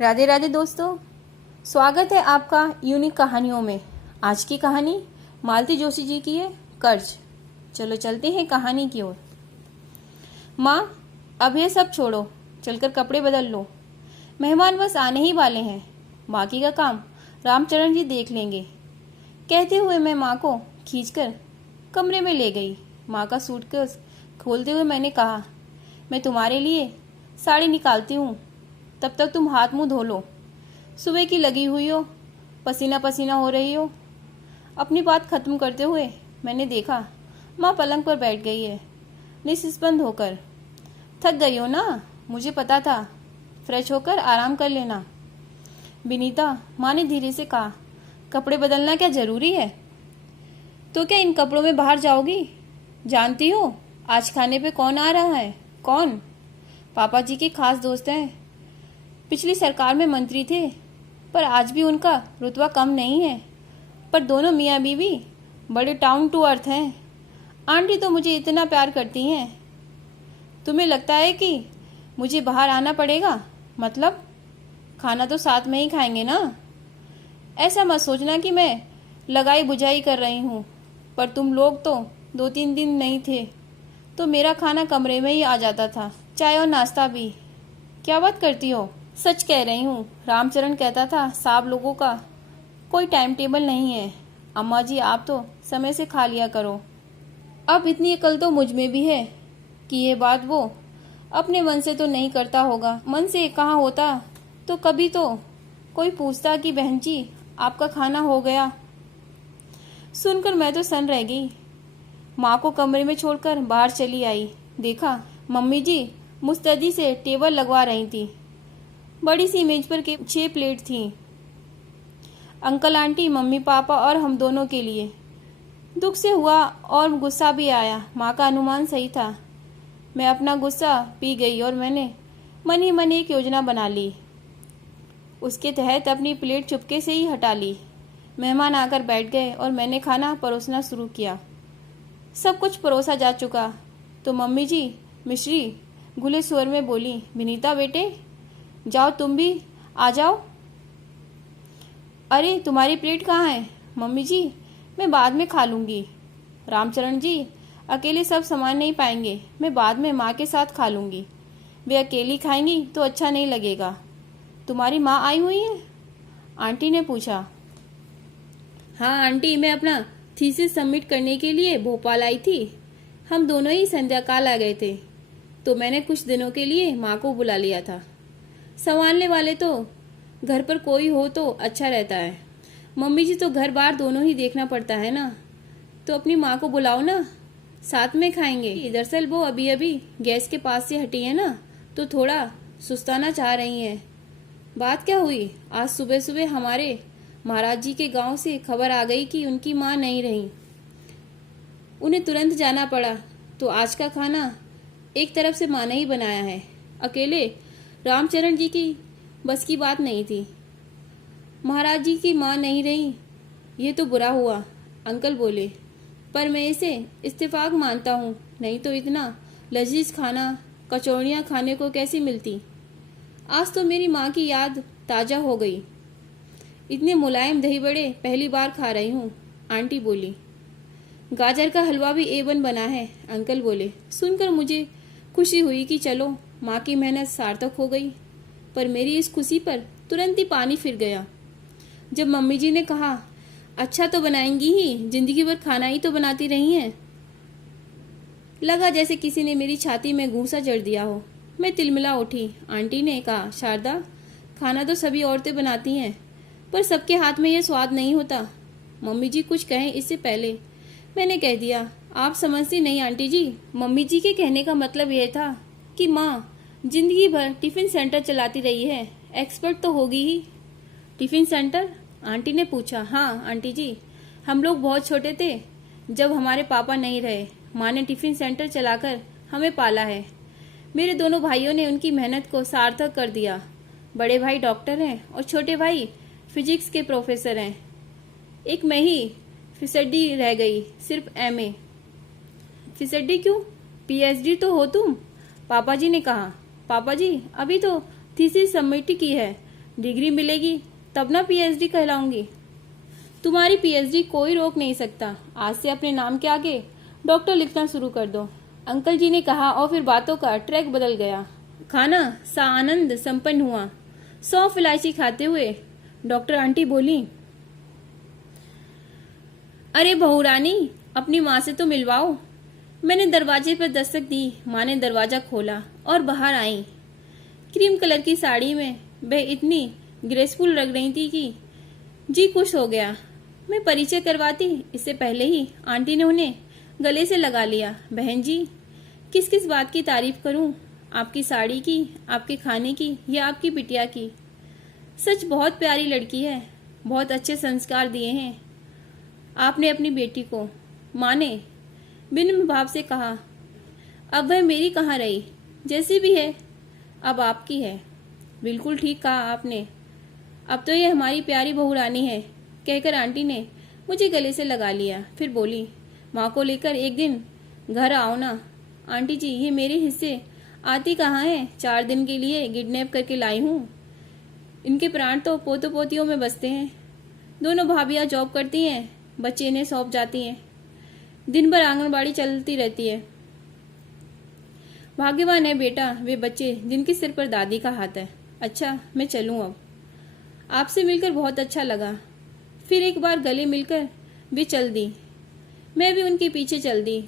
राधे राधे दोस्तों, स्वागत है आपका यूनिक कहानियों में। आज की कहानी मालती जोशी जी की है, कर्ज। चलो चलते हैं कहानी की ओर। माँ, अब ये सब छोड़ो, चलकर कपड़े बदल लो। मेहमान बस आने ही वाले हैं, बाकी का काम रामचरण जी देख लेंगे। कहते हुए मैं माँ को खींचकर कमरे में ले गई। माँ का सूटकेस खोलते हुए मैंने कहा, मैं तुम्हारे लिए साड़ी निकालती हूँ, तब तक तुम हाथ मुंह धो लो। सुबह की लगी हुई हो, पसीना पसीना हो रही हो। अपनी बात खत्म करते हुए मैंने देखा माँ पलंग पर बैठ गई है, निस्पंद होकर। थक गई हो ना, मुझे पता था। फ्रेश होकर आराम कर लेना। विनीता, माँ ने धीरे से कहा, कपड़े बदलना क्या जरूरी है? तो क्या इन कपड़ों में बाहर जाओगी? जानती हो आज खाने पे कौन आ रहा है? कौन? पापा जी के खास दोस्त हैं। पिछली सरकार में मंत्री थे, पर आज भी उनका रुतबा कम नहीं है। पर दोनों मियाँ बीवी बड़े डाउन टू अर्थ हैं। आंटी तो मुझे इतना प्यार करती हैं। तुम्हें लगता है कि मुझे बाहर आना पड़ेगा? मतलब खाना तो साथ में ही खाएंगे ना। ऐसा मत सोचना कि मैं लगाई बुझाई कर रही हूँ। पर तुम लोग तो 2-3 दिन नहीं थे तो मेरा खाना कमरे में ही आ जाता था, चाय और नाश्ता भी। क्या बात करती हो? सच कह रही हूँ। रामचरण कहता था साहब लोगों का कोई टाइम टेबल नहीं है। अम्मा जी, आप तो समय से खा लिया करो। अब इतनी अकल तो मुझ में भी है कि ये बात वो अपने मन से तो नहीं करता होगा। मन से कहाँ होता तो कभी तो कोई पूछता कि बहन जी आपका खाना हो गया। सुनकर मैं तो सन्न रह गई। माँ को कमरे में छोड़कर बाहर चली आई। देखा मम्मी जी मुस्तैदी से टेबल लगवा रही थी। बड़ी सी मेज पर 6 प्लेट थी, अंकल आंटी मम्मी पापा और हम दोनों के लिए। दुख से हुआ और गुस्सा भी आया। माँ का अनुमान सही था। मैं अपना गुस्सा पी गई और मैंने मन ही मन एक योजना बना ली। उसके तहत अपनी प्लेट चुपके से ही हटा ली। मेहमान आकर बैठ गए और मैंने खाना परोसना शुरू किया। सब कुछ परोसा जा चुका तो मम्मी जी मिश्री घुले स्वर में बोली, विनीता बेटे जाओ, तुम भी आ जाओ। अरे तुम्हारी प्लेट कहाँ है? मम्मी जी मैं बाद में खा लूँगी। रामचरण जी अकेले सब सामान नहीं पाएंगे, मैं बाद में माँ के साथ खा लूँगी। वे अकेली खाएंगी तो अच्छा नहीं लगेगा। तुम्हारी माँ आई हुई है? आंटी ने पूछा। हाँ आंटी, मैं अपना थीसिस सबमिट करने के लिए भोपाल आई थी। हम दोनों ही संध्याकाल आ गए थे तो मैंने कुछ दिनों के लिए माँ को बुला लिया था। संभालने वाले तो घर पर कोई हो तो अच्छा रहता है। मम्मी जी तो घर बार दोनों ही देखना पड़ता है ना। तो अपनी माँ को बुलाओ ना, साथ में खाएंगे। दरअसल वो अभी अभी गैस के पास से हटी है ना, तो थोड़ा सुस्ताना चाह रही हैं। बात क्या हुई? आज सुबह सुबह हमारे महाराज जी के गांव से खबर आ गई कि उनकी माँ नहीं रही। उन्हें तुरंत जाना पड़ा तो आज का खाना एक तरफ से माँ ने ही बनाया है। अकेले रामचरण जी की बस की बात नहीं थी। महाराज जी की माँ नहीं रही, ये तो बुरा हुआ, अंकल बोले। पर मैं इसे इत्तेफाक मानता हूँ, नहीं तो इतना लजीज खाना कचौड़ियाँ खाने को कैसी मिलती। आज तो मेरी माँ की याद ताज़ा हो गई। इतने मुलायम दही बड़े पहली बार खा रही हूँ, आंटी बोली। गाजर का हलवा भी A1 बना है, अंकल बोले। सुनकर मुझे खुशी हुई कि चलो माँ की मेहनत सार्थक हो गई। पर मेरी इस खुशी पर तुरंत ही पानी फिर गया जब मम्मी जी ने कहा, अच्छा तो बनाएंगी ही, जिंदगी भर खाना ही तो बनाती रही हैं। लगा जैसे किसी ने मेरी छाती में घूंसा जड़ दिया हो। मैं तिलमिला उठी। आंटी ने कहा, शारदा खाना तो सभी औरतें बनाती हैं, पर सबके हाथ में यह स्वाद नहीं होता। मम्मी जी कुछ कहें इससे पहले मैंने कह दिया, आप समझती नहीं आंटी जी। मम्मी जी के कहने का मतलब यह था कि माँ जिंदगी भर टिफिन सेंटर चलाती रही है, एक्सपर्ट तो होगी ही। Tiffin centre? आंटी ने पूछा। हाँ आंटी जी, हम लोग बहुत छोटे थे जब हमारे पापा नहीं रहे। माँ ने टिफिन सेंटर चलाकर हमें पाला है। मेरे दोनों भाइयों ने उनकी मेहनत को सार्थक कर दिया। बड़े भाई डॉक्टर हैं और छोटे भाई फिजिक्स के प्रोफेसर हैं। एक मैं ही फिसड्डी रह गई, सिर्फ MA। फिसड्डी क्यों? PhD तो हो तुम, पापा जी ने कहा। पापा जी अभी तो थीसिस सबमिट की है, डिग्री मिलेगी तब ना पीएचडी कहलाऊंगी। तुम्हारी पीएचडी कोई रोक नहीं सकता। आज से अपने नाम के आगे डॉक्टर लिखना शुरू कर दो, अंकल जी ने कहा और फिर बातों का ट्रैक बदल गया। खाना सानंद संपन्न हुआ। सौंफ इलायची खाते हुए डॉक्टर आंटी बोली, अरे बहू रानी, अपनी माँ से तो मिलवाओ। मैंने दरवाजे पर दस्तक दी। माँ ने दरवाजा खोला और बाहर आई। क्रीम कलर की साड़ी में वह इतनी ग्रेसफुल लग रही थी कि जी खुश हो गया। मैं परिचय करवाती इससे पहले ही आंटी ने उन्हें गले से लगा लिया। बहन जी, किस किस बात की तारीफ करूं? आपकी साड़ी की, आपके खाने की या आपकी बिटिया की? सच बहुत प्यारी लड़की है। बहुत अच्छे संस्कार दिए हैं आपने अपनी बेटी को। माँ ने विनम्र भाव से कहा, अब वह मेरी कहाँ रही? जैसी भी है अब आपकी है। बिल्कुल ठीक कहा आपने। अब तो ये हमारी प्यारी बहू रानी है, कहकर आंटी ने मुझे गले से लगा लिया। फिर बोली, माँ को लेकर एक दिन घर आओ ना। आंटी जी, ये मेरे हिस्से आती कहाँ है? 4 दिन के लिए किडनैप करके लाई हूँ। इनके प्राण तो पोतों पोतियों में बसते हैं। दोनों भाभियाँ जॉब करती हैं, बच्चे इन्हें सौंप जाती हैं। दिन भर आंगनबाड़ी चलती रहती है। भाग्यवान है बेटा वे बच्चे जिनके सिर पर दादी का हाथ है। अच्छा, मैं चलूँ अब। आपसे मिलकर बहुत अच्छा लगा। फिर एक बार गले मिलकर वे चल दी। मैं भी उनके पीछे चल दी।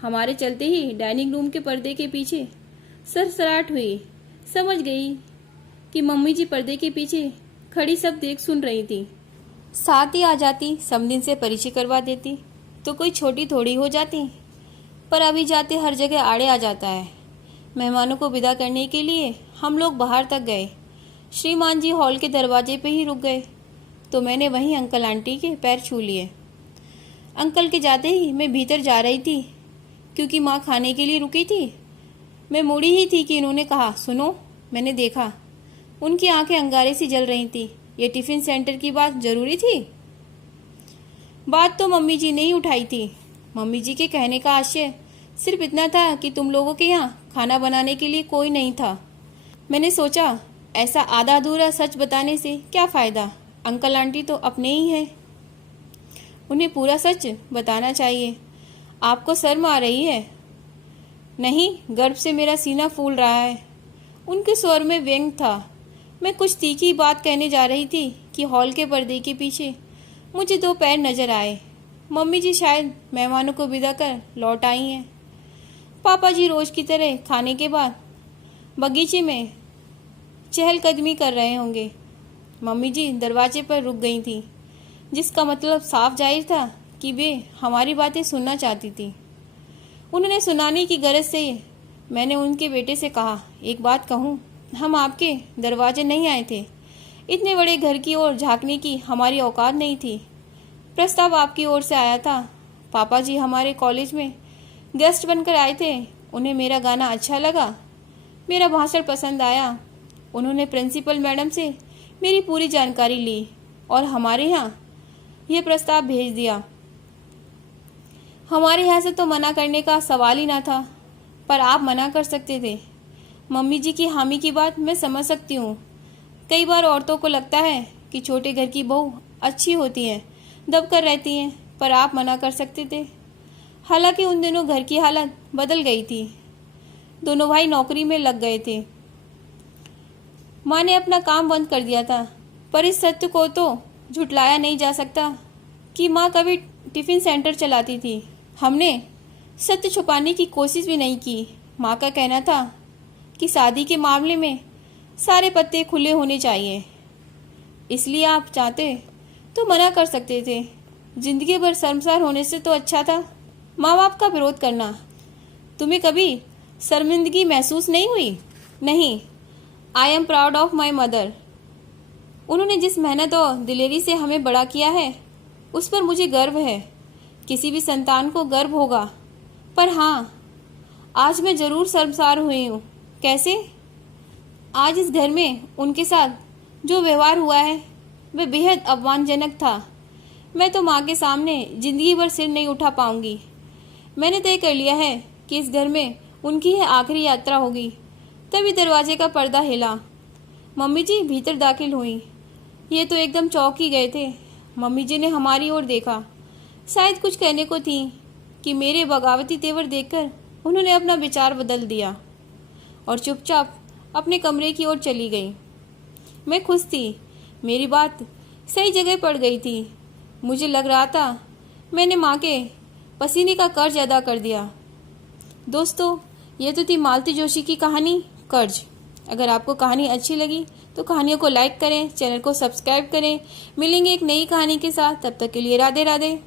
हमारे चलते ही डाइनिंग रूम के पर्दे के पीछे सरसराहट हुई। समझ गई कि मम्मी जी पर्दे के पीछे खड़ी सब देख सुन रही थी। साथ ही आ जाती, सब दिन से परिचय करवा देती तो कोई छोटी थोड़ी हो जाती। पर अभी जाते हर जगह आड़े आ जाता है। मेहमानों को विदा करने के लिए हम लोग बाहर तक गए। श्रीमान जी हॉल के दरवाजे पे ही रुक गए तो मैंने वहीं अंकल आंटी के पैर छू लिए। अंकल के जाते ही मैं भीतर जा रही थी क्योंकि माँ खाने के लिए रुकी थी। मैं मुड़ी ही थी कि इन्होंने कहा, सुनो। मैंने देखा उनकी आंखें अंगारे सी जल रही थी। ये टिफिन सेंटर की बात जरूरी थी? बात तो मम्मी जी ने ही उठाई थी। मम्मी जी के कहने का आशय सिर्फ इतना था कि तुम लोगों के यहाँ खाना बनाने के लिए कोई नहीं था। मैंने सोचा ऐसा आधा अधूरा सच बताने से क्या फायदा? अंकल आंटी तो अपने ही हैं, उन्हें पूरा सच बताना चाहिए। आपको शर्म आ रही है? नहीं, गर्व से मेरा सीना फूल रहा है। उनके स्वर में व्यंग था। मैं कुछ तीखी बात कहने जा रही थी कि हॉल के पर्दे के पीछे मुझे 2 पैर नजर आए। मम्मी जी शायद मेहमानों को विदा कर लौट आई हैं। पापा जी रोज की तरह खाने के बाद बगीचे में चहलकदमी कर रहे होंगे। मम्मी जी दरवाजे पर रुक गई थी, जिसका मतलब साफ जाहिर था कि वे हमारी बातें सुनना चाहती थी। उन्होंने सुनाने की गरज से मैंने उनके बेटे से कहा, एक बात कहूँ, हम आपके दरवाजे नहीं आए थे। इतने बड़े घर की ओर झांकने की हमारी औकात नहीं थी। प्रस्ताव आपकी ओर से आया था। पापा जी हमारे कॉलेज में गेस्ट बनकर आए थे। उन्हें मेरा गाना अच्छा लगा, मेरा भाषण पसंद आया। उन्होंने प्रिंसिपल मैडम से मेरी पूरी जानकारी ली और हमारे यहाँ यह प्रस्ताव भेज दिया। हमारे यहाँ से तो मना करने का सवाल ही ना था, पर आप मना कर सकते थे। मम्मी जी की हामी की बात मैं समझ सकती हूँ। कई बार औरतों को लगता है कि छोटे घर की बहू अच्छी होती हैं, दबकर रहती हैं, पर आप मना कर सकते थे। हालांकि उन दिनों घर की हालत बदल गई थी। दोनों भाई नौकरी में लग गए थे। माँ ने अपना काम बंद कर दिया था, पर इस सत्य को तो झुटलाया नहीं जा सकता कि माँ कभी टिफिन सेंटर चलाती थी। हमने सत्य छुपाने की कोशिश भी नहीं की। माँ का कहना था कि शादी के मामले में सारे पत्ते खुले होने चाहिए, इसलिए आप चाहते तो मना कर सकते थे। जिंदगी भर शर्मसार होने से तो अच्छा था माँ बाप का विरोध करना। तुम्हें कभी शर्मिंदगी महसूस नहीं हुई? नहीं। I am proud of my mother. उन्होंने जिस मेहनत और दिलेरी से हमें बड़ा किया है उस पर मुझे गर्व है। किसी भी संतान को गर्व होगा। पर हाँ, आज मैं जरूर शर्मसार हुई हूँ। कैसे? आज इस घर में उनके साथ जो व्यवहार हुआ है वह बेहद अपमानजनक था। मैं तो माँ के सामने जिंदगी भर सिर नहीं उठा पाऊंगी। मैंने तय कर लिया है कि इस घर में उनकी यह आखिरी यात्रा होगी। तभी दरवाजे का पर्दा हिला। मम्मी जी भीतर दाखिल हुई। ये तो एकदम चौंक ही गए थे। मम्मी जी ने हमारी ओर देखा, शायद कुछ कहने को थी कि मेरे बगावती तेवर देखकर उन्होंने अपना विचार बदल दिया और चुपचाप अपने कमरे की ओर चली गई। मैं खुश थी, मेरी बात सही जगह पड़ गई थी। मुझे लग रहा था मैंने माँ के पसीने का कर्ज अदा कर दिया। दोस्तों, ये तो थी मालती जोशी की कहानी कर्ज। अगर आपको कहानी अच्छी लगी तो कहानियों को लाइक करें, चैनल को सब्सक्राइब करें। मिलेंगे एक नई कहानी के साथ, तब तक के लिए राधे राधे।